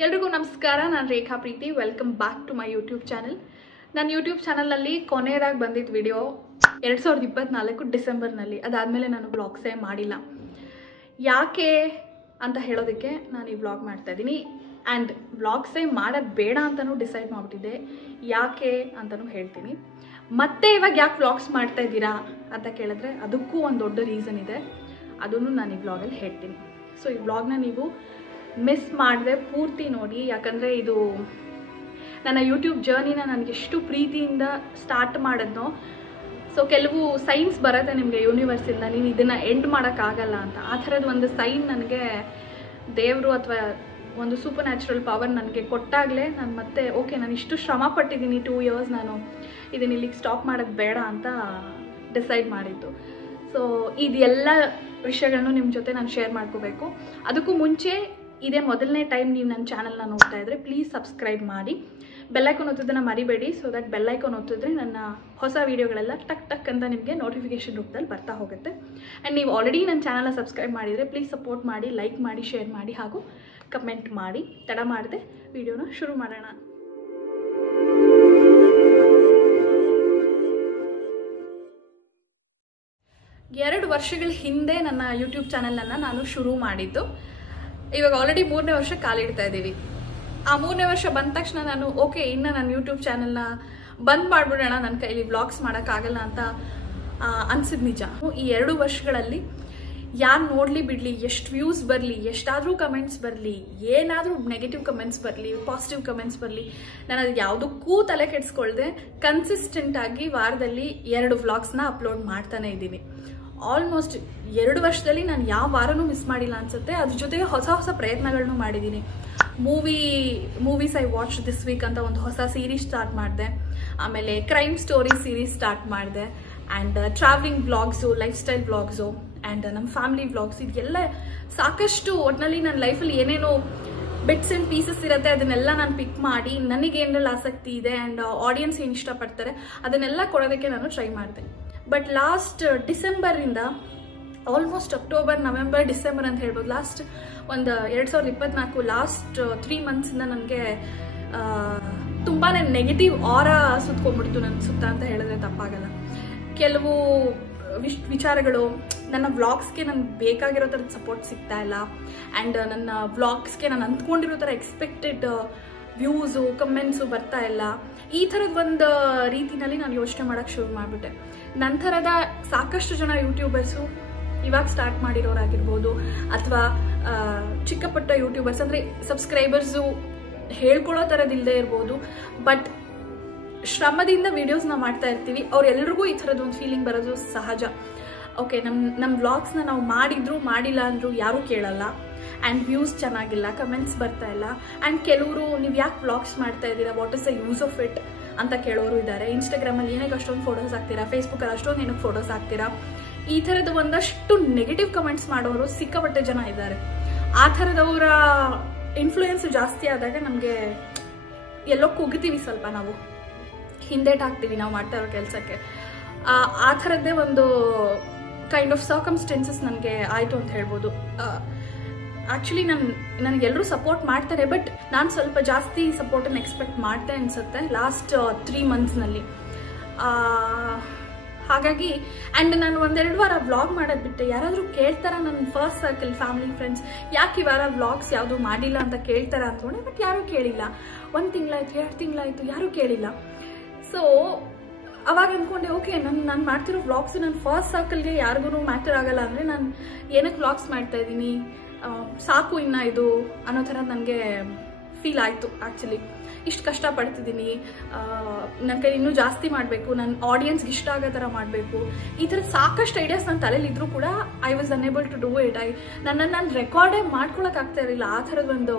ಎಲ್ರಿಗೂ ನಮಸ್ಕಾರ. ನಾನು Rekha Preethi. Welcome back to my YouTube channel. ನನ್ನ ಯೂಟ್ಯೂಬ್ ಚಾನಲ್ನಲ್ಲಿ ಕೊನೆಯದಾಗಿ ಬಂದಿದ್ದ ವಿಡಿಯೋ 2024 ಡಿಸೆಂಬರ್ನಲ್ಲಿ. ಅದಾದಮೇಲೆ ನಾನು ವ್ಲಾಗ್ಸೇ ಮಾಡಿಲ್ಲ. ಯಾಕೆ ಅಂತ ಹೇಳೋದಕ್ಕೆ ನಾನು ಈ ವ್ಲಾಗ್ ಮಾಡ್ತಾಯಿದ್ದೀನಿ. ಆ್ಯಂಡ್ ವ್ಲಾಗ್ಸೇ ಮಾಡೋದು ಬೇಡ ಅಂತಲೂ ಡಿಸೈಡ್ ಮಾಡಿಬಿಟ್ಟಿದ್ದೆ. ಯಾಕೆ ಅಂತಲೂ ಹೇಳ್ತೀನಿ. ಮತ್ತೆ ಇವಾಗ ಯಾಕೆ ವ್ಲಾಗ್ಸ್ ಮಾಡ್ತಾಯಿದ್ದೀರಾ ಅಂತ ಕೇಳಿದ್ರೆ ಅದಕ್ಕೂ ಒಂದು ದೊಡ್ಡ ರೀಸನ್ ಇದೆ. ಅದನ್ನು ನಾನು ಈ ವ್ಲಾಗಲ್ಲಿ ಹೇಳ್ತೀನಿ. ಸೊ ಈ ವ್ಲಾಗ್ನ ನೀವು ಮಿಸ್ ಮಾಡದೆ ಪೂರ್ತಿ ನೋಡಿ. ಯಾಕಂದರೆ ಇದು ನನ್ನ ಯೂಟ್ಯೂಬ್ ಜರ್ನಿನ ನನಗೆ ಎಷ್ಟು ಪ್ರೀತಿಯಿಂದ ಸ್ಟಾರ್ಟ್ ಮಾಡಿದ್ನೋ. ಸೊ ಕೆಲವು ಸೈನ್ಸ್ ಬರುತ್ತೆ ನಿಮಗೆ ಯೂನಿವರ್ಸಿಂದ, ನೀವು ಇದನ್ನು ಎಂಡ್ ಮಾಡೋಕ್ಕಾಗಲ್ಲ ಅಂತ. ಆ ಥರದ್ದು ಒಂದು ಸೈನ್ ನನಗೆ ದೇವರು ಅಥವಾ ಒಂದು ಸೂಪರ್ ನ್ಯಾಚುರಲ್ ಪವರ್ ನನಗೆ ಕೊಟ್ಟಾಗಲೇ ನಾನು ಮತ್ತೆ ಓಕೆ, ನಾನು ಇಷ್ಟು ಶ್ರಮ ಪಟ್ಟಿದ್ದೀನಿ 2 years, ನಾನು ಇದನ್ನ ಇಲ್ಲಿಗೆ ಸ್ಟಾಪ್ ಮಾಡೋದು ಬೇಡ ಅಂತ ಡಿಸೈಡ್ ಮಾಡಿದ್ದು. ಸೊ ಇದೆಲ್ಲ ವಿಷಯಗಳನ್ನು ನಿಮ್ಮ ಜೊತೆ ನಾನು ಶೇರ್ ಮಾಡ್ಕೋಬೇಕು. ಅದಕ್ಕೂ ಮುಂಚೆ ಇದೇ ಮೊದಲನೇ ಟೈಮ್ ನೀವು ನನ್ನ ಚಾನಲ್ನ ನೋಡ್ತಾ ಇದ್ದರೆ ಪ್ಲೀಸ್ ಸಬ್ಸ್ಕ್ರೈಬ್ ಮಾಡಿ, ಬೆಲ್ಲೈಕಾನ್ ಒತ್ತೋದನ್ನು ಮರಿಬೇಡಿ. ಸೊ ದಟ್ ಬೆಲ್ಲೈಕಾನ್ ಒತ್ತಿದ್ರೆ ನನ್ನ ಹೊಸ ವೀಡಿಯೋಗಳೆಲ್ಲ ಟಕ್ ಟಕ್ ಅಂತ ನಿಮಗೆ ನೋಟಿಫಿಕೇಷನ್ ರೂಪದಲ್ಲಿ ಬರ್ತಾ ಹೋಗುತ್ತೆ. ಆ್ಯಂಡ್ ನೀವು ಆಲ್ರೆಡಿ ನನ್ನ ಚಾನಲ್ನ ಸಬ್ಸ್ಕ್ರೈಬ್ ಮಾಡಿದರೆ ಪ್ಲೀಸ್ ಸಪೋರ್ಟ್ ಮಾಡಿ, ಲೈಕ್ ಮಾಡಿ, ಶೇರ್ ಮಾಡಿ ಹಾಗೂ ಕಮೆಂಟ್ ಮಾಡಿ. ತಡ ಮಾಡದೆ ವಿಡಿಯೋನ ಶುರು ಮಾಡೋಣ. ಎರಡು ವರ್ಷಗಳ ಹಿಂದೆ ನನ್ನ ಯೂಟ್ಯೂಬ್ ಚಾನಲನ್ನು ನಾನು ಶುರು ಮಾಡಿದ್ದು. ಇವಾಗ ಆಲ್ರೆಡಿ 3ನೇ ವರ್ಷ ಕಾಲಿಡ್ತಾ ಇದ್ದೀವಿ. ಆ 3ನೇ ವರ್ಷ ಬಂದ ತಕ್ಷಣ ನಾನು ಓಕೆ, ಇನ್ನು ನನ್ನ ಯೂಟ್ಯೂಬ್ ಚಾನಲ್ನ ಬಂದ್ ಮಾಡಿಬಿಡೋಣ, ನನ್ನ ಕೈಲಿ ವ್ಲಾಗ್ಸ್ ಮಾಡೋಕ್ಕಾಗಲ್ಲ ಅಂತ ಅನ್ಸಿದ್ ನಿಜ. ಈ 2 ವರ್ಷಗಳಲ್ಲಿ ಯಾರು ನೋಡಲಿ ಬಿಡಲಿ, ಎಷ್ಟು ವ್ಯೂಸ್ ಬರಲಿ, ಎಷ್ಟಾದರೂ ಕಮೆಂಟ್ಸ್ ಬರಲಿ, ಏನಾದರೂ ನೆಗೆಟಿವ್ ಕಮೆಂಟ್ಸ್ ಬರಲಿ, ಪಾಸಿಟಿವ್ ಕಮೆಂಟ್ಸ್ ಬರಲಿ, ನಾನು ಅದು ಯಾವುದಕ್ಕೂ ತಲೆ ಕೆಡಿಸ್ಕೊಳ್ದೆ ಕನ್ಸಿಸ್ಟೆಂಟಾಗಿ ವಾರದಲ್ಲಿ 2 ವ್ಲಾಗ್ಸ್ನ ಅಪ್ಲೋಡ್ ಮಾಡ್ತಾನೆ ಇದ್ದೀನಿ. ಆಲ್ಮೋಸ್ಟ್ 2 ವರ್ಷದಲ್ಲಿ ನಾನು ಯಾವ ವಾರನೂ ಮಿಸ್ ಮಾಡಿಲ್ಲ ಅನ್ಸುತ್ತೆ. ಅದ್ರ ಜೊತೆಗೆ ಹೊಸ ಹೊಸ ಪ್ರಯತ್ನಗಳನ್ನು ಮಾಡಿದ್ದೀನಿ. Movies I watch this week ಅಂತ ಒಂದು ಹೊಸ ಸೀರೀಸ್ ಸ್ಟಾರ್ಟ್ ಮಾಡಿದೆ. ಆಮೇಲೆ ಕ್ರೈಮ್ ಸ್ಟೋರಿ ಸೀರೀಸ್ ಸ್ಟಾರ್ಟ್ ಮಾಡಿದೆ. And travelling vlogs, life style vlogs, and ನಮ್ಮ ಫ್ಯಾಮಿಲಿ ವ್ಲಾಗ್ಸ್, ಇದೆಲ್ಲ ಸಾಕಷ್ಟು ಒಟ್ಟಿನಲ್ಲಿ ನನ್ನ ಲೈಫಲ್ಲಿ ಏನೇನೋ ಬಿಟ್ಸ್ ಆ್ಯಂಡ್ ಪೀಸಸ್ ಇರುತ್ತೆ, ಅದನ್ನೆಲ್ಲ ನಾನು ಪಿಕ್ ಮಾಡಿ ನನಗೇನಲ್ಲಿ ಆಸಕ್ತಿ ಇದೆ ಆ್ಯಂಡ್ ಆಡಿಯನ್ಸ್ ಏನು ಇಷ್ಟಪಡ್ತಾರೆ ಅದನ್ನೆಲ್ಲ ಕೊಡೋದಕ್ಕೆ ನಾನು ಟ್ರೈ ಮಾಡಿದೆ. ಬಟ್ ಲಾಸ್ಟ್ ಡಿಸೆಂಬರಿಂದ ಆಲ್ಮೋಸ್ಟ್ ಅಕ್ಟೋಬರ್, ನವೆಂಬರ್, ಡಿಸೆಂಬರ್ ಅಂತ ಹೇಳ್ಬೋದು, ಲಾಸ್ಟ್ ಒಂದು 2024 ಲಾಸ್ಟ್ 3 ಮಂತ್ಸಿಂದ ನನಗೆ ತುಂಬಾ ನೆಗೆಟಿವ್ ಆರಾ ಸುತ್ಕೊಂಡ್ಬಿಡ್ತು ನನ್ನ ಸುತ್ತ ಅಂತ ಹೇಳಿದ್ರೆ ತಪ್ಪಾಗಲ್ಲ. ಕೆಲವು ವಿಚಾರಗಳು, ನನ್ನ ವ್ಲಾಗ್ಸ್ಗೆ ನನಗೆ ಬೇಕಾಗಿರೋ ಥರದ ಸಪೋರ್ಟ್ ಸಿಗ್ತಾ ಇಲ್ಲ. ಆ್ಯಂಡ್ ನನ್ನ ವ್ಲಾಗ್ಸ್ಗೆ ನಾನು ಅಂದ್ಕೊಂಡಿರೋ ಥರ ಎಕ್ಸ್ಪೆಕ್ಟೆಡ್ ವ್ಯೂಸು, ಕಮೆಂಟ್ಸು ಬರ್ತಾ ಇಲ್ಲ. ಈ ಥರದ ಒಂದು ರೀತಿನಲ್ಲಿ ನಾನು ಯೋಚನೆ ಮಾಡೋಕ್ಕೆ ಶುರು ಮಾಡಿಬಿಟ್ಟೆ. ನಂತರದ ಸಾಕಷ್ಟು ಜನ ಯೂಟ್ಯೂಬರ್ಸು ಇವಾಗ ಸ್ಟಾರ್ಟ್ ಮಾಡಿರೋರಾಗಿರ್ಬೋದು, ಅಥವಾ ಚಿಕ್ಕ ಪುಟ್ಟ ಯೂಟ್ಯೂಬರ್ಸ್ ಅಂದರೆ ಸಬ್ಸ್ಕ್ರೈಬರ್ಸು ಹೇಳ್ಕೊಳ್ಳೋ ಥರದಿಲ್ಲದೆ ಇರ್ಬೋದು, ಬಟ್ ಶ್ರಮದಿಂದ ವೀಡಿಯೋಸ್ನ ಮಾಡ್ತಾ ಇರ್ತೀವಿ. ಅವ್ರೆಲ್ರಿಗೂ ಈ ಥರದ್ದು ಒಂದು ಫೀಲಿಂಗ್ ಬರೋದು ಸಹಜ. ಓಕೆ, ನಮ್ಮ ವ್ಲಾಗ್ಸ್ನ ನಾವು ಮಾಡಿದ್ರು ಮಾಡಿಲ್ಲ ಅಂದರೂ ಯಾರೂ ಕೇಳಲ್ಲ. ಆ್ಯಂಡ್ ವ್ಯೂಸ್ ಚೆನ್ನಾಗಿಲ್ಲ, ಕಮೆಂಟ್ಸ್ ಬರ್ತಾ ಇಲ್ಲ. ಆ್ಯಂಡ್ ಕೆಲವರು ನೀವು ಯಾಕೆ ವ್ಲಾಗ್ಸ್ ಮಾಡ್ತಾ ಇದ್ದೀರಾ, what is the use of it ಅಂತ ಕೇಳೋರು ಇದ್ದಾರೆ. ಇನ್ಸ್ಟಾಗ್ರಾಮಲ್ಲಿ ಏನಕ್ಕೆ ಅಷ್ಟೊಂದು ಫೋಟೋಸ್ ಹಾಕ್ತೀರಾ, ಫೇಸ್ಬುಕ್ಕಲ್ಲಿ ಅಷ್ಟೊಂದು ಏನಕ್ಕೆ ಫೋಟೋಸ್ ಹಾಕ್ತೀರಾ, ಈ ಥರದ ಒಂದಷ್ಟು ನೆಗೆಟಿವ್ ಕಮೆಂಟ್ಸ್ ಮಾಡೋರು ಸಿಕ್ಕಾಪಟ್ಟೆ ಜನ ಇದ್ದಾರೆ. ಆ ಥರದವರ ಇನ್ಫ್ಲೂಯೆನ್ಸ್ ಜಾಸ್ತಿ ಆದಾಗ ನಮಗೆ ಎಲ್ಲೋ ಕುಗ್ತೀವಿ, ಸ್ವಲ್ಪ ನಾವು ಹಿಂದೇಟಾಗ್ತೀವಿ ನಾವು ಮಾಡ್ತಾ ಇರೋ ಕೆಲಸಕ್ಕೆ. ಆ ಥರದ್ದೇ ಒಂದು ಕೈಂಡ್ ಆಫ್ ಸರ್ಕಮ್ಸ್ಟೆನ್ಸಸ್ ನನಗೆ ಆಯಿತು ಅಂತ ಹೇಳ್ಬೋದು. ಆ್ಯಕ್ಚುಲಿ ನನಗೆಲ್ಲರೂ ಸಪೋರ್ಟ್ ಮಾಡ್ತಾರೆ, ಬಟ್ ನಾನು ಸ್ವಲ್ಪ ಜಾಸ್ತಿ ಸಪೋರ್ಟನ್ನು ಎಕ್ಸ್ಪೆಕ್ಟ್ ಮಾಡ್ತೆ ಅನಿಸುತ್ತೆ ಲಾಸ್ಟ್ 3 ಮಂತ್ಸ್ನಲ್ಲಿ. ಹಾಗಾಗಿ ಆ್ಯಂಡ್ ನಾನು 1-2 ವಾರ ವ್ಲಾಗ್ ಮಾಡೋದು ಬಿಟ್ಟೆ. ಯಾರಾದರೂ ಕೇಳ್ತಾರ ನನ್ನ ಫಸ್ಟ್ ಸರ್ಕಲ್, ಫ್ಯಾಮಿಲಿ, ಫ್ರೆಂಡ್ಸ್, ಯಾಕೆ ಈ ವಾರ ವ್ಲಾಗ್ಸ್ ಯಾವುದು ಮಾಡಿಲ್ಲ ಅಂತ ಕೇಳ್ತಾರ ಅಂದ್ಕೊಂಡೆ. ಬಟ್ ಯಾರೂ ಕೇಳಿಲ್ಲ. 1 ತಿಂಗಳಾಯಿತು, 2 ತಿಂಗಳಾಯಿತು, ಯಾರೂ ಕೇಳಿಲ್ಲ. ಸೊ ಅವಾಗ ಅಂದ್ಕೊಂಡೆ ಓಕೆ, ನಾನು ಮಾಡ್ತಿರೋ ವ್ಲಾಗ್ಸು ನನ್ನ ಫಸ್ಟ್ ಸರ್ಕಲ್ಗೆ ಯಾರಿಗೂ ಮ್ಯಾಟರ್ ಆಗಲ್ಲ ಅಂದರೆ ನಾನು ಏನಕ್ಕೆ ವ್ಲಾಗ್ಸ್ ಮಾಡ್ತಾ ಇದ್ದೀನಿ, ಸಾಕು ಇನ್ನು ಇದು ಅನ್ನೋ ಥರ ನನಗೆ ಫೀಲ್ ಆಯಿತು. ಆ್ಯಕ್ಚುಲಿ ಇಷ್ಟು ಕಷ್ಟಪಡ್ತಿದ್ದೀನಿ, ನನ್ನ ಕೈ ಇನ್ನೂ ಜಾಸ್ತಿ ಮಾಡಬೇಕು, ನನ್ನ ಆಡಿಯನ್ಸ್ಗೆ ಇಷ್ಟ ಆಗೋ ಥರ ಮಾಡಬೇಕು, ಈ ಥರದ ಸಾಕಷ್ಟು ಐಡಿಯಾಸ್ ನನ್ನ ತಲೆಯಲ್ಲಿದ್ದರೂ ಕೂಡ I was unable to do it. ನನ್ನನ್ನು ನಾನು ರೆಕಾರ್ಡೇ ಮಾಡ್ಕೊಳಕ್ಕಾಗ್ತಾ ಇರಲಿಲ್ಲ. ಆ ಥರದೊಂದು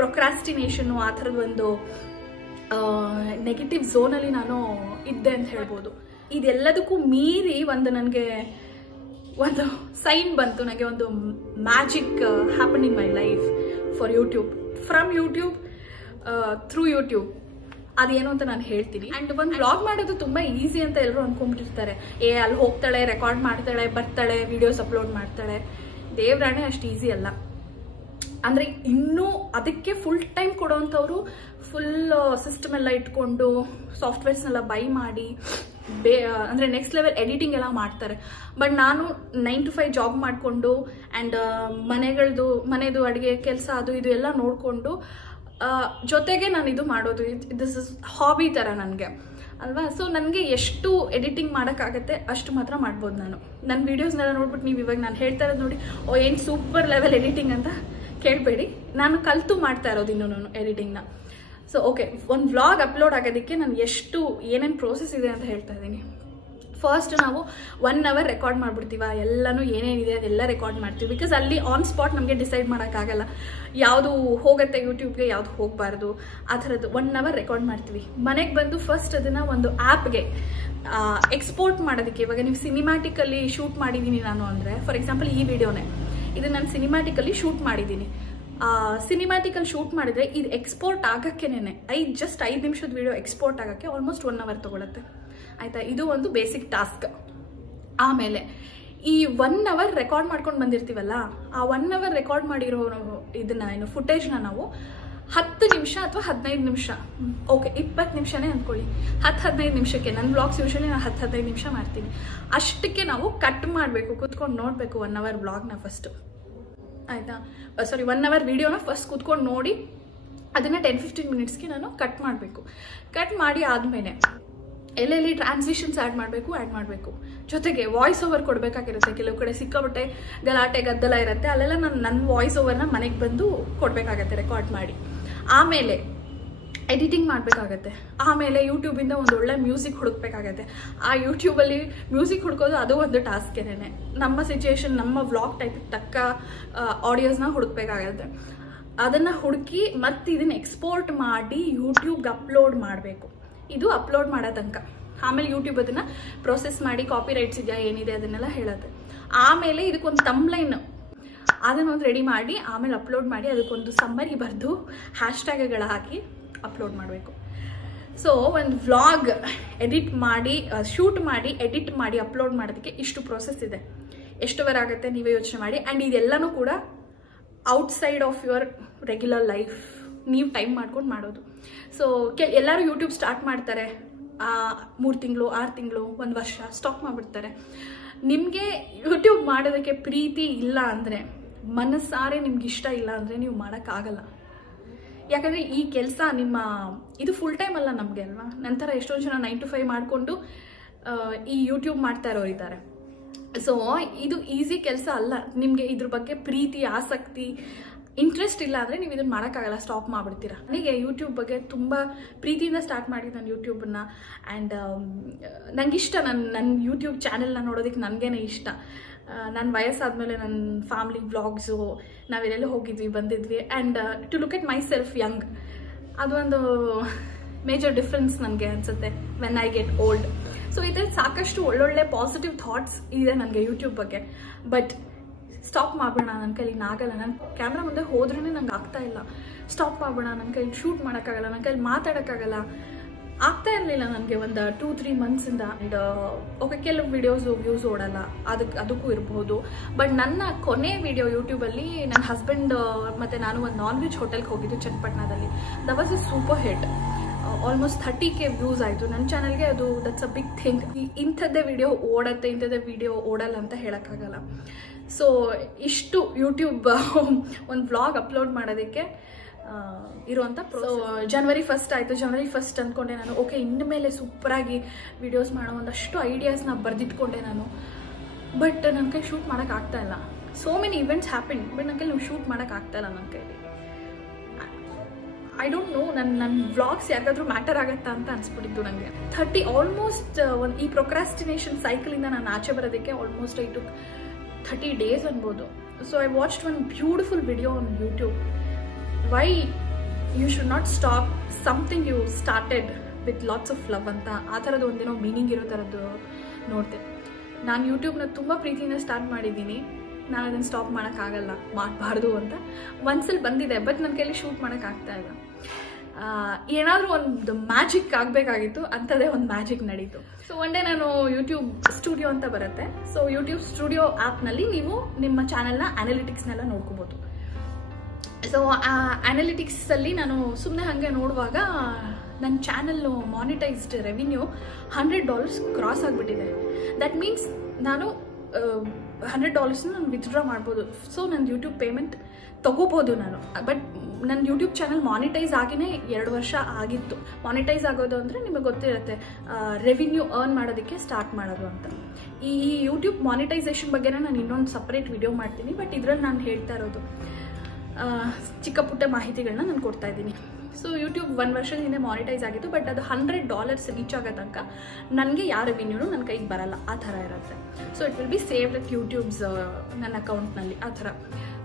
ಪ್ರೊಕ್ರಾಸ್ಟಿನೇಷನ್ನು, ಆ ಥರದೊಂದು ನೆಗೆಟಿವ್ ಝೋನಲ್ಲಿ ನಾನು ಇದ್ದೆ ಅಂತ ಹೇಳ್ಬೋದು. ಇದೆಲ್ಲದಕ್ಕೂ ಮೀರಿ ನನಗೆ ಒಂದು ಸೈನ್ ಬಂತು, ನನಗೆ ಒಂದು magic happen in my life for YouTube, from YouTube, through YouTube. ಅದೇನು ಅಂತ ನಾನು ಹೇಳ್ತೀನಿ. ಆ್ಯಂಡ್ ಒಂದು ವ್ಲಾಗ್ ಮಾಡೋದು ತುಂಬ ಈಸಿ ಅಂತ ಎಲ್ಲರೂ ಅಂದ್ಕೊಂಡ್ಬಿಟ್ಟಿರ್ತಾರೆ. ಅಲ್ಲಿ ಹೋಗ್ತಾಳೆ, ರೆಕಾರ್ಡ್ ಮಾಡ್ತಾಳೆ, ಬರ್ತಾಳೆ, ವಿಡಿಯೋಸ್ ಅಪ್ಲೋಡ್ ಮಾಡ್ತಾಳೆ. ದೇವ್ರಾಣೆ ಅಷ್ಟು ಈಸಿ ಅಲ್ಲ. ಅಂದರೆ ಇನ್ನೂ ಅದಕ್ಕೆ ಫುಲ್ ಟೈಮ್ ಕೊಡೋವಂಥವ್ರು ಫುಲ್ ಸಿಸ್ಟಮ್ ಎಲ್ಲ ಇಟ್ಕೊಂಡು ಸಾಫ್ಟ್ವೇರ್ಸ್ನೆಲ್ಲ ಬೈ ಮಾಡಿ ಅಂದರೆ ನೆಕ್ಸ್ಟ್ ಲೆವೆಲ್ ಎಡಿಟಿಂಗ್ ಎಲ್ಲ ಮಾಡ್ತಾರೆ. ಬಟ್ ನಾನು 9 to 5 ಜಾಬ್ ಮಾಡಿಕೊಂಡು ಆ್ಯಂಡ್ ಮನೆದು ಅಡುಗೆ ಕೆಲಸ ಅದು ಇದು ಎಲ್ಲ ನೋಡಿಕೊಂಡು ಜೊತೆಗೆ ನಾನು ಇದು ಮಾಡೋದು, ದಿಸ್ ಇಸ್ ಹಾಬಿ ಥರ ನನಗೆ ಅಲ್ವಾ. ಸೊ ನನಗೆ ಎಷ್ಟು ಎಡಿಟಿಂಗ್ ಮಾಡೋಕ್ಕಾಗತ್ತೆ ಅಷ್ಟು ಮಾತ್ರ ಮಾಡ್ಬೋದು ನಾನು. ನನ್ನ ವೀಡಿಯೋಸ್ನೆಲ್ಲ ನೋಡ್ಬಿಟ್ಟು ನೀವು ಇವಾಗ ನಾನು ಹೇಳ್ತಾ ಇರೋದು ನೋಡಿ ಏನು ಸೂಪರ್ ಲೆವೆಲ್ ಎಡಿಟಿಂಗ್ ಅಂತ ಕೇಳಬೇಡಿ. ನಾನು ಕಲಿತು ಮಾಡ್ತಾ ಇರೋದು ಇನ್ನೂ ಎಡಿಟಿಂಗ್ನ. ಸೊ ಓಕೆ, ಒಂದು ವ್ಲಾಗ್ ಅಪ್ಲೋಡ್ ಆಗೋದಕ್ಕೆ ನಾನು ಎಷ್ಟು ಏನೇನು ಪ್ರೋಸೆಸ್ ಇದೆ ಅಂತ ಹೇಳ್ತಾ ಇದ್ದೀನಿ. ಫಸ್ಟ್ ನಾವು 1 hour ರೆಕಾರ್ಡ್ ಮಾಡಿಬಿಡ್ತೀವ, ಎಲ್ಲನೂ ಏನೇನಿದೆ ಅದೆಲ್ಲ ರೆಕಾರ್ಡ್ ಮಾಡ್ತೀವಿ. ಬಿಕಾಸ್ ಅಲ್ಲಿ ಆನ್ ಸ್ಪಾಟ್ ನಮಗೆ ಡಿಸೈಡ್ ಮಾಡೋಕ್ಕಾಗಲ್ಲ ಯಾವುದು ಹೋಗುತ್ತೆ ಯೂಟ್ಯೂಬ್ಗೆ, ಯಾವುದು ಹೋಗಬಾರ್ದು, ಆ ಥರದ್ದು 1 hour ರೆಕಾರ್ಡ್ ಮಾಡ್ತೀವಿ. ಮನೆಗೆ ಬಂದು ಫಸ್ಟ್ ಅದನ್ನು ಒಂದು ಆ್ಯಪ್ಗೆ ಎಕ್ಸ್ಪೋರ್ಟ್ ಮಾಡೋದಕ್ಕೆ, ಇವಾಗ ನೀವು ಸಿನಿಮ್ಯಾಟಿಕಲ್ಲಿ ಶೂಟ್ ಮಾಡಿದ್ದೀನಿ ನಾನು ಅಂದರೆ, ಫಾರ್ ಎಕ್ಸಾಂಪಲ್ ಈ ವಿಡಿಯೋನೇ ಇದು ನಾನು ಸಿನಿಮ್ಯಾಟಿಕಲ್ಲಿ ಶೂಟ್ ಮಾಡಿದ್ದೀನಿ. ಸಿನಿಮ್ಯಾಟಿಕಲ್ಲಿ ಶೂಟ್ ಮಾಡಿದರೆ ಇದು ಎಕ್ಸ್ಪೋರ್ಟ್ ಆಗೋಕ್ಕೇನೆ ಜಸ್ಟ್ 5 ನಿಮಿಷದ ವಿಡಿಯೋ ಎಕ್ಸ್ಪೋರ್ಟ್ ಆಗೋಕ್ಕೆ ಆಲ್ಮೋಸ್ಟ್ 1 hour ತೊಗೊಳುತ್ತೆ ಆಯಿತಾ. ಇದು ಒಂದು ಬೇಸಿಕ್ ಟಾಸ್ಕ್. ಆಮೇಲೆ ಈ 1 hour ರೆಕಾರ್ಡ್ ಮಾಡ್ಕೊಂಡು ಬಂದಿರ್ತೀವಲ್ಲ, ಆ 1 hour ರೆಕಾರ್ಡ್ ಮಾಡಿರೋ ಇದನ್ನು ಫುಟೇಜ್ನ ನಾವು 10 ನಿಮಿಷ ಅಥವಾ 15 ನಿಮಿಷ, ಓಕೆ 20 ನಿಮಿಷನೇ ಅಂದ್ಕೊಳ್ಳಿ, 10-15 ನಿಮಿಷಕ್ಕೆ ನನ್ನ ವ್ಲಾಗ್ಸ್ ಯೂಶಲಿ ನಾನು 10-15 ನಿಮಿಷ ಮಾಡ್ತೀನಿ. ಅಷ್ಟಕ್ಕೆ ನಾವು ಕಟ್ ಮಾಡಬೇಕು, ಕೂತ್ಕೊಂಡು ನೋಡಬೇಕು 1 hour ವ್ಲಾಗ್ನ ಫಸ್ಟು ಆಯಿತಾ. 1 hour ವಿಡಿಯೋನ ಫಸ್ಟ್ ಕೂತ್ಕೊಂಡು ನೋಡಿ ಅದನ್ನು 10-15 ಮಿನಿಟ್ಸ್ಗೆ ನಾನು ಕಟ್ ಮಾಡಬೇಕು. ಕಟ್ ಮಾಡಿ ಆದಮೇಲೆ ಎಲ್ಲೆಲ್ಲಿ ಟ್ರಾನ್ಸಿಷನ್ಸ್ ಆ್ಯಡ್ ಮಾಡಬೇಕು, ಜೊತೆಗೆ ವಾಯ್ಸ್ ಓವರ್ ಕೊಡಬೇಕಾಗಿರುತ್ತೆ. ಕೆಲವು ಕಡೆ ಸಿಕ್ಕಾಬಟ್ಟೆ ಗಲಾಟೆ ಗದ್ದಲ ಇರುತ್ತೆ, ಅಲ್ಲೆಲ್ಲ ನಾನು ನನ್ನ ವಾಯ್ಸ್ ಓವರ್ನ ಮನೆಗೆ ಬಂದು ಕೊಡಬೇಕಾಗತ್ತೆ ರೆಕಾರ್ಡ್ ಮಾಡಿ. ಆಮೇಲೆ ಎಡಿಟಿಂಗ್ ಮಾಡಬೇಕಾಗತ್ತೆ. ಆಮೇಲೆ ಯೂಟ್ಯೂಬಿಂದ ಒಂದು ಒಳ್ಳೆ ಮ್ಯೂಸಿಕ್ ಹುಡುಕ್ಬೇಕಾಗತ್ತೆ. ಆ ಯೂಟ್ಯೂಬಲ್ಲಿ ಮ್ಯೂಸಿಕ್ ಹುಡ್ಕೋದು ಅದು ಒಂದು ಟಾಸ್ಕೇನೆ. ನಮ್ಮ ಸಿಚುಯೇಷನ್, ನಮ್ಮ ವ್ಲಾಗ್ ಟೈಪಿಗೆ ತಕ್ಕ ಆಡಿಯೋಸ್ನ ಹುಡುಕ್ಬೇಕಾಗತ್ತೆ. ಅದನ್ನು ಹುಡುಕಿ ಮತ್ತೆ ಇದನ್ನು ಎಕ್ಸ್ಪೋರ್ಟ್ ಮಾಡಿ ಯೂಟ್ಯೂಬ್ಗೆ ಅಪ್ಲೋಡ್ ಮಾಡಬೇಕು. ಇದು ಅಪ್ಲೋಡ್ ಮಾಡೋ ತನಕ. ಆಮೇಲೆ ಯೂಟ್ಯೂಬ್ ಅದನ್ನು ಪ್ರೊಸೆಸ್ ಮಾಡಿ ಕಾಪಿ ರೈಟ್ಸ್ ಇದೆಯಾ ಏನಿದೆ ಅದನ್ನೆಲ್ಲ ಹೇಳುತ್ತೆ. ಆಮೇಲೆ ಇದಕ್ಕೊಂದು ತಮ್ಲೈನ್ ಅದನ್ನೊಂದು ರೆಡಿ ಮಾಡಿ ಆಮೇಲೆ ಅಪ್ಲೋಡ್ ಮಾಡಿ ಅದಕ್ಕೊಂದು ಸಮ್ಮರಿ ಬರೆದು ಹ್ಯಾಶ್ಟ್ಯಾಗ್ಗಳು ಹಾಕಿ ಅಪ್ಲೋಡ್ ಮಾಡಬೇಕು. ಸೊ ಒಂದು ವ್ಲಾಗ್ ಎಡಿಟ್ ಮಾಡಿ ಶೂಟ್ ಮಾಡಿ ಎಡಿಟ್ ಮಾಡಿ ಅಪ್ಲೋಡ್ ಮಾಡೋದಕ್ಕೆ ಇಷ್ಟು ಪ್ರೊಸೆಸ್ ಇದೆ. ಎಷ್ಟು ಅವರ್ ಆಗುತ್ತೆ ನೀವೇ ಯೋಚನೆ ಮಾಡಿ. ಆ್ಯಂಡ್ ಇದೆಲ್ಲನೂ ಕೂಡ outside of your regular life ನೀವು ಟೈಮ್ ಮಾಡ್ಕೊಂಡು ಮಾಡೋದು. ಸೊ ಎಲ್ಲರೂ ಯೂಟ್ಯೂಬ್ ಸ್ಟಾರ್ಟ್ ಮಾಡ್ತಾರೆ, 3 ತಿಂಗಳು 6 ತಿಂಗಳು 1 ವರ್ಷ ಸ್ಟಾಪ್ ಮಾಡಿಬಿಡ್ತಾರೆ. ನಿಮಗೆ ಯೂಟ್ಯೂಬ್ ಮಾಡೋದಕ್ಕೆ ಪ್ರೀತಿ ಇಲ್ಲ ಅಂದರೆ, ಮನಸ್ಸಾರೆ ನಿಮ್ಗೆ ಇಷ್ಟ ಇಲ್ಲ ಅಂದರೆ ನೀವು ಮಾಡೋಕ್ಕಾಗಲ್ಲ. ಯಾಕಂದರೆ ಈ ಕೆಲಸ ಇದು ಫುಲ್ ಟೈಮ್ ಅಲ್ಲ ನಮಗೆ ಅಲ್ವಾ. ನಂತರ ಎಷ್ಟೊಂದು ಜನ 9 to 5 ಮಾಡಿಕೊಂಡು ಈ ಯೂಟ್ಯೂಬ್ ಮಾಡ್ತಾ ಇರೋರು ಇದ್ದಾರೆ. ಸೊ ಇದು ಈಸಿ ಕೆಲಸ ಅಲ್ಲ. ನಿಮಗೆ ಇದ್ರ ಬಗ್ಗೆ ಪ್ರೀತಿ, ಆಸಕ್ತಿ, ಇಂಟ್ರೆಸ್ಟ್ ಇಲ್ಲ ಅಂದರೆ ನೀವು ಇದನ್ನು ಮಾಡೋಕ್ಕಾಗಲ್ಲ, ಸ್ಟಾಪ್ ಮಾಡಿಬಿಡ್ತೀರಾ. ನನಗೆ ಯೂಟ್ಯೂಬ್ ಬಗ್ಗೆ ತುಂಬ ಪ್ರೀತಿಯಿಂದ ಸ್ಟಾರ್ಟ್ ಮಾಡಿದ್ದು ನಾನು ಯೂಟ್ಯೂಬನ್ನು. ಆ್ಯಂಡ್ ನನಗಿಷ್ಟ ನನ್ನ ಯೂಟ್ಯೂಬ್ ಚಾನೆಲ್ನ ನೋಡೋದಕ್ಕೆ ನನಗೇನೆ ಇಷ್ಟ. ನನ್ನ ವಯಸ್ಸಾದಮೇಲೆ ನನ್ನ ಫ್ಯಾಮ್ಲಿ ವ್ಲಾಗ್ಸು, ನಾವೆಲ್ಲೆಲ್ಲ ಹೋಗಿದ್ವಿ ಬಂದಿದ್ವಿ, and to look at myself young, ಅದೊಂದು ಮೇಜರ್ ಡಿಫ್ರೆನ್ಸ್ ನನಗೆ ಅನಿಸುತ್ತೆ when I get old. So ಇದ್ರಲ್ಲಿ ಸಾಕಷ್ಟು ಒಳ್ಳೊಳ್ಳೆ ಪಾಸಿಟಿವ್ ಥಾಟ್ಸ್ ಇದೆ ನನಗೆ ಯೂಟ್ಯೂಬ್ ಬಗ್ಗೆ. ಬಟ್ ಸ್ಟಾಪ್ ಮಾಡೋಣ, ನನ್ನ ಕೈಲಿ ಆಗಲ್ಲ. ನಾನು ಕ್ಯಾಮ್ರಾ ಮುಂದೆ ಹೋದ್ರೂ ನಂಗೆ ಆಗ್ತಾ ಇಲ್ಲ. ಸ್ಟಾಪ್ ಮಾಡೋಣ, ನನ್ನ ಕೈಲಿ ಶೂಟ್ ಮಾಡೋಕ್ಕಾಗಲ್ಲ, ನನ್ನ ಕೈಲಿ ಮಾತಾಡೋಕ್ಕಾಗಲ್ಲ, ಆಗ್ತಾ ಇರಲಿಲ್ಲ ನನಗೆ ಒಂದು 2-3 ಮಂತ್ಸಿಂದ. ಆ್ಯಂಡ್ ಓಕೆ, ಕೆಲವು ವಿಡಿಯೋಸು ವ್ಯೂಸ್ ಓಡಲ್ಲ, ಅದಕ್ಕೂ ಇರಬಹುದು. ಬಟ್ ನನ್ನ ಕೊನೆ ವಿಡಿಯೋ ಯೂಟ್ಯೂಬಲ್ಲಿ ನನ್ನ ಹಸ್ಬೆಂಡ್ ಮತ್ತು ನಾನು ಒಂದು ನಾನ್-ವೆಜ್ ಹೋಟೆಲ್ಗೆ ಹೋಗಿದ್ದು ಚನ್ನಪಟ್ಟಣದಲ್ಲಿ. That was a super hit. Almost 30K views ಆಯಿತು ನನ್ನ ಚಾನಲ್ಗೆ. ಅದು ದಟ್ಸ್ ಅ ಬಿಗ್ ಥಿಂಗ್. ಇಂಥದ್ದೇ ವಿಡಿಯೋ ಓಡತ್ತೆ, ಇಂಥದ್ದೇ ವಿಡಿಯೋ ಓಡಲ್ಲ ಅಂತ ಹೇಳೋಕ್ಕಾಗಲ್ಲ. ಸೊ ಇಷ್ಟು ಯೂಟ್ಯೂಬ್ ಒಂದು ವ್ಲಾಗ್ ಅಪ್ಲೋಡ್ ಮಾಡೋದಕ್ಕೆ ಇರುವಂಥ ಜನವರಿ 1 ಆಯಿತು. ಜನವರಿ 1 ಅಂದ್ಕೊಂಡೆ ನಾನು, ಓಕೆ ಇನ್ನು ಮೇಲೆ ಸೂಪರಾಗಿ ವಿಡಿಯೋಸ್ ಮಾಡೋ ಒಂದಷ್ಟು ಐಡಿಯಾಸ್ನ ಬರೆದಿಟ್ಕೊಂಡೆ ನಾನು. ಬಟ್ ನನ್ನ ಕೈ ಶೂಟ್ ಮಾಡೋಕ್ಕಾಗ್ತಾ ಇಲ್ಲ. So many events happen, but ನನ್ನ ಕೈ ಶೂಟ್ ಮಾಡೋಕ್ಕಾಗ್ತಾ ಇಲ್ಲ ನನ್ನ ಕೈಲಿ. ಐ ಡೋಂಟ್ ನೋ, ನನ್ನ ವ್ಲಾಗ್ಸ್ ಯಾರಿಗಾದ್ರೂ ಮ್ಯಾಟರ್ ಆಗುತ್ತಾ ಅಂತ ಅನ್ಸ್ಬಿಟ್ಟಿದ್ದು ನನಗೆ. ಆಲ್ಮೋಸ್ಟ್ ಈ ಪ್ರೊಕ್ರಾಸ್ಟಿನೇಷನ್ ಸೈಕಲಿಂದ ನಾನು ಆಚೆ ಬರೋದಕ್ಕೆ ಆಲ್ಮೋಸ್ಟ್ ಐ ಟುಕ್ 30 days ಅನ್ಬೋದು. So I watched one beautiful video on YouTube, why you should not stop something you started with lots of love ಅಂತ. ಆ ಥರದ್ದು ಒಂದೇನೋ ಮೀನಿಂಗ್ ಇರೋ ಥರದ್ದು ನೋಡಿದೆ. ನಾನು ಯೂಟ್ಯೂಬ್ನ ತುಂಬ ಪ್ರೀತಿಯಿಂದ ಸ್ಟಾರ್ಟ್ ಮಾಡಿದ್ದೀನಿ. ನಾನು ಅದನ್ನು ಸ್ಟಾಪ್ ಮಾಡೋಕ್ಕಾಗಲ್ಲ, ಮಾಡಬಾರ್ದು ಅಂತ ಮನಸ್ಸಲ್ಲಿ ಬಂದಿದೆ. ಬಟ್ ನನ್ನ ಕೈಲಿ ಶೂಟ್ ಮಾಡೋಕ್ಕಾಗ್ತಾ ಇಲ್ಲ. ಏನಾದರೂ ಒಂದು ಮ್ಯಾಜಿಕ್ ಆಗಬೇಕಾಗಿತ್ತು, ಅಂಥದ್ದೇ ಒಂದು ಮ್ಯಾಜಿಕ್ ನಡೀತು. ಸೊ ಒನ್ ಡೇ ನಾನು ಯೂಟ್ಯೂಬ್ ಸ್ಟುಡಿಯೋ ಅಂತ ಬರುತ್ತೆ. ಸೊ ಯೂಟ್ಯೂಬ್ ಸ್ಟುಡಿಯೋ ಆ್ಯಪ್ನಲ್ಲಿ ನೀವು ನಿಮ್ಮ ಚಾನಲ್ನ ಅನಾಲಿಟಿಕ್ಸ್ನೆಲ್ಲ ನೋಡ್ಕೋಬೋದು. ಸೊ ಅನಾಲಿಟಿಕ್ಸಲ್ಲಿ ನಾನು ಸುಮ್ಮನೆ ಹಾಗೆ ನೋಡುವಾಗ ನನ್ನ ಚಾನಲ್ಲು ಮಾನಿಟೈಸ್ಡ್ ರೆವಿನ್ಯೂ $100 ಕ್ರಾಸ್ ಆಗಿಬಿಟ್ಟಿದೆ. ದ್ಯಾಟ್ ಮೀನ್ಸ್ ನಾನು $100 ನಾನು ವಿತ್ಡ್ರಾ ಮಾಡ್ಬೋದು. ಸೊ ನನ್ನ ಯೂಟ್ಯೂಬ್ ಪೇಮೆಂಟ್ ತೊಗೋಬೋದು ನಾನು. ಬಟ್ ನನ್ನ ಯೂಟ್ಯೂಬ್ ಚಾನಲ್ ಮಾನಿಟೈಸ್ ಆಗಿನೇ 2 ವರ್ಷ ಆಗಿತ್ತು. ಮಾನಿಟೈಸ್ ಆಗೋದು ಅಂದರೆ ನಿಮಗೆ ಗೊತ್ತಿರುತ್ತೆ, ರೆವಿನ್ಯೂ ಅರ್ನ್ ಮಾಡೋದಕ್ಕೆ ಸ್ಟಾರ್ಟ್ ಮಾಡೋದು ಅಂತ. ಈ ಯೂಟ್ಯೂಬ್ ಮಾನಿಟೈಸೇಷನ್ ಬಗ್ಗೆನೇ ನಾನು ಇನ್ನೊಂದು ಸಪ್ರೇಟ್ ವಿಡಿಯೋ ಮಾಡ್ತೀನಿ. ಬಟ್ ಇದರಲ್ಲಿ ನಾನು ಹೇಳ್ತಾ ಇರೋದು ಚಿಕ್ಕ ಪುಟ್ಟ ಮಾಹಿತಿಗಳನ್ನ ನಾನು ಕೊಡ್ತಾ ಇದ್ದೀನಿ. ಸೊ ಯೂಟ್ಯೂಬ್ 1 ವರ್ಷದ ಹಿಂದೆ ಮಾನಿಟೈಸ್ ಆಗಿತ್ತು. ಬಟ್ ಅದು $100 ರೀಚ್ ಆಗೋ ತನಕ ನನಗೆ ಯಾವ ರೆವಿನ್ಯೂನು ನನ್ನ ಕೈಗೆ ಬರಲ್ಲ, ಆ ಥರ ಇರುತ್ತೆ. So it will be saved at YouTube's ನನ್ನ ಅಕೌಂಟ್ನಲ್ಲಿ, ಆ ಥರ.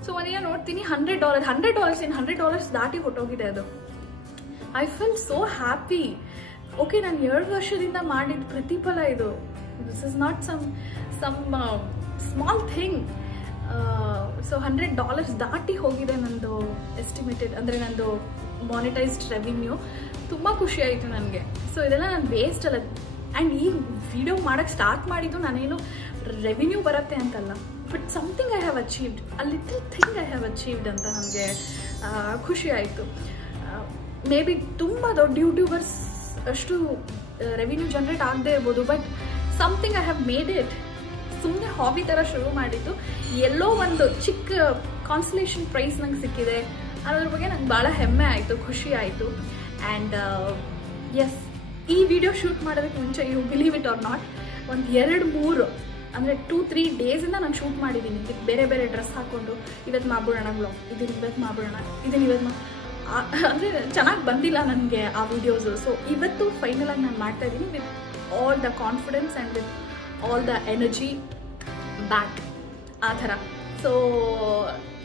ಸೊ ಒಂದಿನ ನೋಡ್ತೀನಿ $100 ದಾಟಿ ಹೊಟ್ಟೋಗಿದೆ ಅದು. I feel so happy. Okay, ನಾನು 2 ವರ್ಷದಿಂದ ಮಾಡಿದ ಪ್ರತಿಫಲ ಇದು. This is not some small thing. So $100 ದಾಟಿ ಹೋಗಿದೆ ನಂದು ಎಸ್ಟಿಮೇಟೆಡ್, ಅಂದರೆ ನಂದು ಮಾನಿಟೈಸ್ಡ್ ರೆವಿನ್ಯೂ. ತುಂಬ ಖುಷಿ ಆಯಿತು ನನಗೆ. ಸೊ ಇದೆಲ್ಲ ನಾನು ವೇಸ್ಟ್ ಅಲ್ಲ. ಆ್ಯಂಡ್ ಈ ವಿಡಿಯೋ ಮಾಡೋಕ್ಕೆ ಸ್ಟಾರ್ಟ್ ಮಾಡಿದ್ದು ನಾನೇನು ರೆವಿನ್ಯೂ ಬರುತ್ತೆ ಅಂತಲ್ಲ, but something I have achieved, a little thing I have achieved ಅಂತ ನನಗೆ ಖುಷಿ ಆಯಿತು. ಮೇ ಬಿ ತುಂಬ ದೊಡ್ಡ ಯೂಟ್ಯೂಬರ್ಸ್ ಅಷ್ಟು ರೆವಿನ್ಯೂ ಜನ್ರೇಟ್ ಆಗದೆ ಇರ್ಬೋದು, but something I have made it. ಸುಮ್ಮನೆ ಹಾಬಿ ಥರ ಶುರು ಮಾಡಿದ್ದು, ಎಲ್ಲೋ ಒಂದು ಚಿಕ್ಕ ಕಾನ್ಸಲೇಷನ್ ಪ್ರೈಸ್ ನಂಗೆ ಸಿಕ್ಕಿದೆ ಅನ್ನೋದ್ರ ಬಗ್ಗೆ ನಂಗೆ ಭಾಳ ಹೆಮ್ಮೆ ಆಯಿತು, ಖುಷಿ ಆಯಿತು. ಆ್ಯಂಡ್ ಎಸ್, ಈ ವಿಡಿಯೋ ಶೂಟ್ ಮಾಡೋದಕ್ಕೆ ಮುಂಚೆ, you believe it or not, ಒಂದು 2-3 ಅಂದರೆ 2-3 ಡೇಸಿಂದ ನಾನು ಶೂಟ್ ಮಾಡಿದ್ದೀನಿ. ಬೇರೆ ಬೇರೆ ಡ್ರೆಸ್ ಹಾಕ್ಕೊಂಡು ಇವತ್ತು ಮಾಡ್ಬಿಡೋಣ ಬ್ಲಾಗ್, ಇವತ್ತು ಮಾಡ್ಬಿಡೋಣ, ಇವತ್ತು ಅಂದರೆ ಚೆನ್ನಾಗಿ ಬಂದಿಲ್ಲ ನನಗೆ ಆ ವಿಡಿಯೋಸು. ಸೊ ಇವತ್ತು ಫೈನಲಾಗಿ ನಾನು ಮಾಡ್ತಾಯಿದ್ದೀನಿ with all the confidence and with all the energy back, ಆ ಥರ. ಸೊ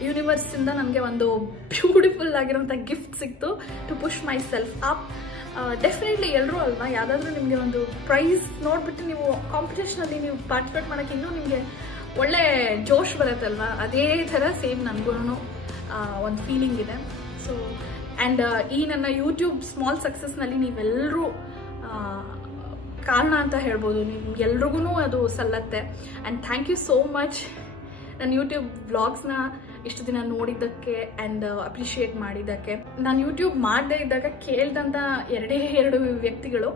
ಯೂನಿವರ್ಸಿಂದ ನನಗೆ ಒಂದು ಬ್ಯೂಟಿಫುಲ್ ಆಗಿರೋಂಥ ಗಿಫ್ಟ್ ಸಿಕ್ತು to push myself up. Definitely ಎಲ್ಲರೂ ಅಲ್ವಾ, ಯಾವುದಾದ್ರೂ ನಿಮಗೆ ಒಂದು ಪ್ರೈಸ್ ನೋಡಿಬಿಟ್ಟು ನೀವು ಕಾಂಪಿಟೇಷನಲ್ಲಿ ನೀವು ಪಾರ್ಟಿಸಿಪೇಟ್ ಮಾಡೋಕ್ಕೆ ಇನ್ನೂ ನಿಮಗೆ ಒಳ್ಳೆ ಜೋಶ್ ಬರುತ್ತಲ್ವ, ಅದೇ ಥರ ಸೇಮ್ ನನಗೂ ಒಂದು ಫೀಲಿಂಗ್ ಇದೆ. ಸೊ ಆ್ಯಂಡ್ ಈ ನನ್ನ ಯೂಟ್ಯೂಬ್ ಸ್ಮಾಲ್ ಸಕ್ಸಸ್ನಲ್ಲಿ ನೀವೆಲ್ಲರೂ ಕಾರಣ ಅಂತ ಹೇಳ್ಬೋದು. ನಿಮ್ಗೆಲ್ರಿಗೂ ಅದು ಸಲ್ಲತ್ತೆ. And thank you so much ನನ್ನ ಯೂಟ್ಯೂಬ್ ವ್ಲಾಗ್ಸ್ನ ಇಷ್ಟು ದಿನ ನೋಡಿದ್ದಕ್ಕೆ ಆ್ಯಂಡ್ ಅಪ್ರಿಷಿಯೇಟ್ ಮಾಡಿದ್ದಕ್ಕೆ. ನಾನು ಯೂಟ್ಯೂಬ್ ಮಾಡದೇ ಇದ್ದಾಗ ಕೇಳಿದಂಥ 2 ವ್ಯಕ್ತಿಗಳು,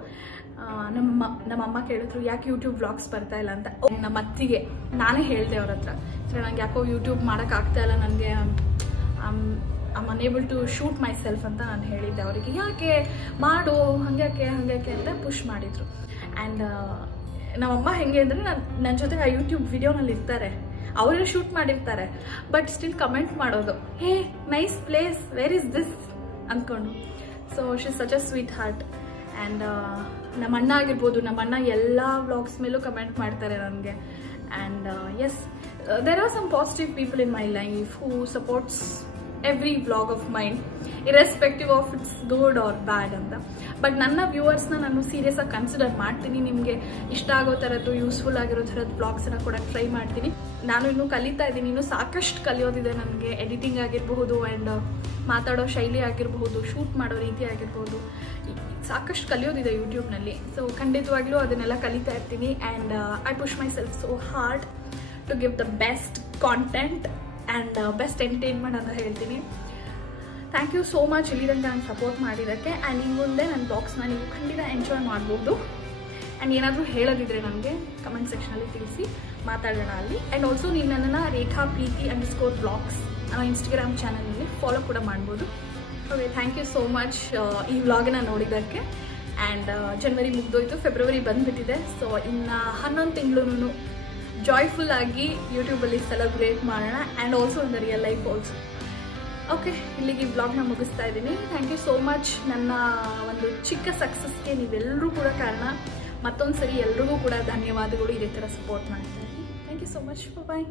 ನಮ್ಮಮ್ಮ ಕೇಳಿದ್ರು ಯಾಕೆ ಯೂಟ್ಯೂಬ್ ವ್ಲಾಗ್ಸ್ ಬರ್ತಾ ಇಲ್ಲ ಅಂತ. ನಮ್ಮ ಅತ್ತಿಗೆ ನಾನೇ ಹೇಳಿದೆ ಅವ್ರ ಹತ್ರ, ಸರ್ ನಂಗೆ ಯಾಕೋ ಯೂಟ್ಯೂಬ್ ಮಾಡೋಕ್ಕಾಗ್ತಾ ಇಲ್ಲ, ನನಗೆ I'm unable to shoot myself ಅಂತ ನಾನು ಹೇಳಿದ್ದೆ ಅವರಿಗೆ. ಯಾಕೆ ಮಾಡು, ಹಂಗ್ಯಾಕೆ ಅಂತ ಪುಷ್ ಮಾಡಿದರು. ಆ್ಯಂಡ್ ನಮ್ಮಮ್ಮ ಹೆಂಗೆ ಅಂದರೆ ನನ್ನ ಜೊತೆ ಆ ಯೂಟ್ಯೂಬ್ ವಿಡಿಯೋನಲ್ಲಿ ಇರ್ತಾರೆ, ಅವರೇ ಶೂಟ್ ಮಾಡಿರ್ತಾರೆ, ಬಟ್ ಸ್ಟಿಲ್ ಕಮೆಂಟ್ ಮಾಡೋದು, hey nice place, where is this ಅಂದ್ಕೊಂಡು. So she such a sweetheart. And ನಮ್ಮ ಅಣ್ಣ ಆಗಿರ್ಬೋದು, ನಮ್ಮ ಅಣ್ಣ ಎಲ್ಲ ವ್ಲಾಗ್ಸ್ ಮೇಲೂ ಕಮೆಂಟ್ ಮಾಡ್ತಾರೆ ನನಗೆ. And yes, there are some positive people in my life who supports every vlog of mind, irrespective of it's good or bad ಅಂತ. ಬಟ್ ನನ್ನ ವ್ಯೂವರ್ಸ್ನ ನಾನು ಸೀರಿಯಸ್ ಆಗಿ ಕನ್ಸಿಡರ್ ಮಾಡ್ತೀನಿ. ನಿಮಗೆ ಇಷ್ಟ ಆಗೋ ಥರದ್ದು, ಯೂಸ್ಫುಲ್ ಆಗಿರೋ ಥರದ್ದು ವ್ಲಾಗ್ಸನ್ನ ಕೂಡ ಟ್ರೈ ಮಾಡ್ತೀನಿ. ನಾನು ಇನ್ನೂ ಕಲಿತಾ ಇದ್ದೀನಿ, ಇನ್ನೂ ಸಾಕಷ್ಟು ಕಲಿಯೋದಿದೆ ನನಗೆ. ಎಡಿಟಿಂಗ್ ಆಗಿರಬಹುದು, ಆ್ಯಂಡ್ ಮಾತಾಡೋ ಶೈಲಿ ಆಗಿರಬಹುದು, ಶೂಟ್ ಮಾಡೋ ರೀತಿ ಆಗಿರ್ಬೋದು, ಸಾಕಷ್ಟು ಕಲಿಯೋದಿದೆ ಯೂಟ್ಯೂಬ್ನಲ್ಲಿ. ಸೊ ಖಂಡಿತವಾಗ್ಲೂ ಅದನ್ನೆಲ್ಲ ಕಲಿತಾ ಇರ್ತೀನಿ. And I push myself so hard to give the best content and best entertainment ಅಂತ ಹೇಳ್ತೀನಿ. ಥ್ಯಾಂಕ್ ಯು ಸೋ ಮಚ್ ಇಲ್ಲಿ ತನಕ ನಾನು ಸಪೋರ್ಟ್ ಮಾಡಿದ್ದಕ್ಕೆ. ಆ್ಯಂಡ್ ಇನ್ನು ಮುಂದೆ ನನ್ನ ಬ್ಲಾಗ್ಸ್ನ ನೀವು ಖಂಡಿತ ಎಂಜಾಯ್ ಮಾಡ್ಬೋದು. ಆ್ಯಂಡ್ ಏನಾದರೂ ಹೇಳೋದಿದ್ರೆ ನನಗೆ ಕಮೆಂಟ್ ಸೆಕ್ಷನಲ್ಲಿ ತಿಳಿಸಿ, ಮಾತಾಡೋಣ ಅಲ್ಲಿ. ಆ್ಯಂಡ್ ಆಲ್ಸೋ ನೀವು ನನ್ನನ್ನು ರೇಖಾ ಪ್ರೀತಿ _ವ್ಲಾಗ್ಸ್ ಅನ್ನೋ ಇನ್ಸ್ಟಾಗ್ರಾಮ್ ಚಾನಲಲ್ಲಿ ಫಾಲೋ ಕೂಡ ಮಾಡ್ಬೋದು. Okay, thank you so much ಈ ವ್ಲಾಗನ್ನ ನೋಡಿದ್ದಕ್ಕೆ. ಆ್ಯಂಡ್ ಜನವರಿ ಮುಗಿದೋಯ್ತು, ಫೆಬ್ರವರಿ ಬಂದುಬಿಟ್ಟಿದೆ. ಸೊ ಇನ್ನು 11 ತಿಂಗಳು ಜಾಯ್ಫುಲ್ ಆಗಿ ಯೂಟ್ಯೂಬಲ್ಲಿ ಸೆಲೆಬ್ರೇಟ್ ಮಾಡೋಣ. And also in the real life also. Okay, ಇಲ್ಲಿಗೆ ಈ ವ್ಲಾಗ್ನ ಮುಗಿಸ್ತಾ ಇದ್ದೀನಿ. Thank you so much. ನನ್ನ ಒಂದು ಚಿಕ್ಕ ಸಕ್ಸಸ್ಗೆ ನೀವೆಲ್ಲರೂ ಕೂಡ ಕಾರಣ. ಮತ್ತೊಂದು ಸರಿ ಎಲ್ರಿಗೂ ಕೂಡ ಧನ್ಯವಾದಗಳು ಇದೇ ಥರ ಸಪೋರ್ಟ್ ಮಾಡ್ತಾ ಇದ್ದೀನಿ. Thank you so much. Bye.